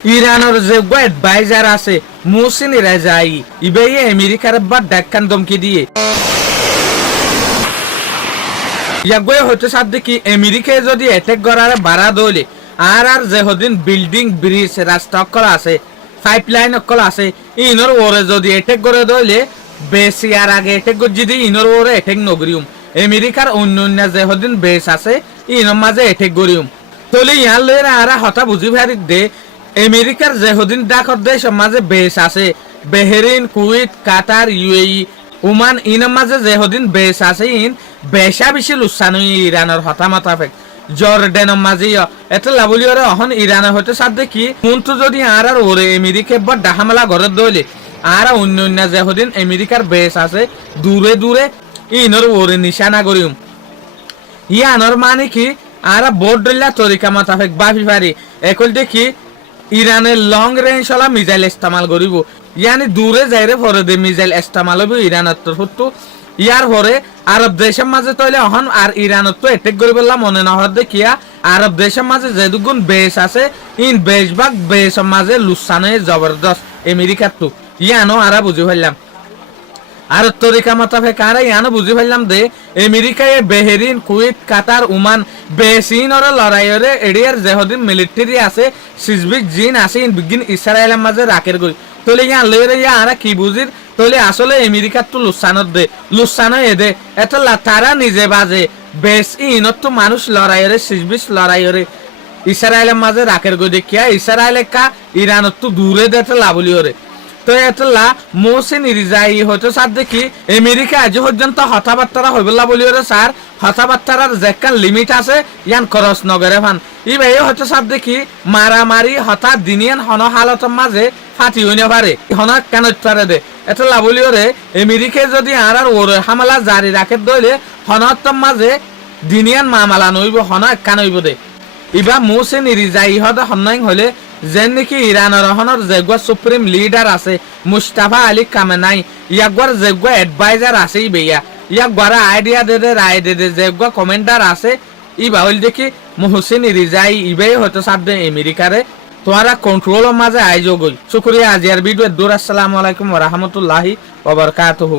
ইরানের যে অ্যাডভাইজার আছে মোহসিন রেজাই ইবেই আমেরিকার বাদ ডাক্কান ধমকি দিয়ে ইয়াগোয় হতে সাথে কি আমেরিকায় যদি অ্যাটাক করার বাড়া দলে আর যে হদিন বিল্ডিং ব্রিজ রাস্তা অকল আছে পাইপলাইন অকল আছে ইনর ওরে যদি অ্যাটাক করে দলে বেশি আর আগে অ্যাটাক যদি ইনর ওরে অ্যাটাক নগরিউম আমেরিকার অন্য অন্য যে হদিন বেস আছে ইনর মাঝে অ্যাটাক করিউম তলে ইয়ার লয়ে আর হতা বুঝি ভারি দে আমেরিকার যে হদিন ডাকর দেশ মাঝে বেস আছে বেহরিন কুয়েত কাতার ইউএই ওমান ইনের মাঝে যে হদিন বেস আছে ইন বেশা বেশি লুসানো ইরানের হতা মাতাফেক জর্ডানের মাঝে এটা লাবলিয়রে অহন ইরানের হতে সাথে কি মন্ত্র যদি আর ওরে আমেরিকা বা ডাহামেলা ঘরের দইলে আর অন্য অন্য যে হদিন আমেরিকার বেস আছে দূরে দূরে ইনর ওরে নিশানা করিম ইয়ানোর মানে কি আর বোর্ড দইলা তরিকা মাতাফেক বাফি পারি একল দেখি ইরানের লং রেঞ্জ ওলা মিসাইল ইস্তেমাল করিব ইয়ানি দূরে যাইরে পরে দে মিসাইল ইস্তেমাল হইব ইরানের তো ইয়ার পরে আরব দেশের মাঝে তৈলে অহন আর ইরানত তো অ্যাটাক করে বললাম মনে না হওয়ার দেখিয়া আরব দেশের মাঝে যে দুগুণ বেস আছে ইন বেশভাগ বেসের মাঝে লুসানে জবরদস্ত আমেরিকার তো ইয়ানো আরা বুঝি ফেললাম আর তরিকা মাতাফে কারা ইয়ানো বুঝি ফেললাম দে আমেরিকায় বেহরিন কুয়েত কাতার ওমান বেসিনর লড়াইরে এরিয়ার যেহদিন মিলিটারি আছে সিজবিক জিন আছে ইন বিগিন ইসরায়েলের মাঝে রাকের গই তলে ইয়া লইরে ইয়া আরা কি বুঝির তলে আসলে আমেরিকার তো লুসানত দে লুসানো এদে এত তারা নিজে বাজে বেস ইনত তো মানুষ লড়াইরে সিজবিস লড়াইরে ইসরায়েলের মাঝে রাকের গই দেখিয়া ইসরায়েলে কা ইরানত তো দূরে দেতে লাবলিওরে তো এতলা মোহসিন রিজাই হয়তো স্যার দেখি আমেরিকা আজ পর্যন্ত হতাবার্তারা হইবলা বলিওরে স্যার হতাবার্তার যেকান লিমিট আছে ইয়ান খরচ নগরে ফান ই ভাই হয়তো স্যার দেখি মারামারি হঠাৎ দিনিয়ান হন হালতের মাঝে ফাটি হইনে পারে হন কেন পারে দে এতলা বলিওরে আমেরিকায় যদি আর ওরে হামলা জারি রাখে দইলে হনতর মাঝে দিনিয়ান মামালা নইব হন কেন হইব দে ইবা মোহসিন রিজাই হতে হন্নাই হলে যেন নাকি ইরানের হনর যেগুয়া সুপ্রিম লিডার আছে মুস্তাফা আলী কামেনাই ইয়াগুয়ার যেগুয়া এডভাইজার আছে বেয়া ইয়াগুয়ার আইডিয়া দে দে রায় দে দে যেগুয়া কমেন্ডার আছে ইবা হইল দেখি মোহসিন রিজাই ইবাই হয়তো সাথে আমেরিকারে তোরা কন্ট্রোলের মাঝে আইজো গই শুক্রিয়া আজিয়ার ভিডিও দূর আসসালামু আলাইকুম ওয়া রাহমাতুল্লাহি ওয়া বারাকাতুহু।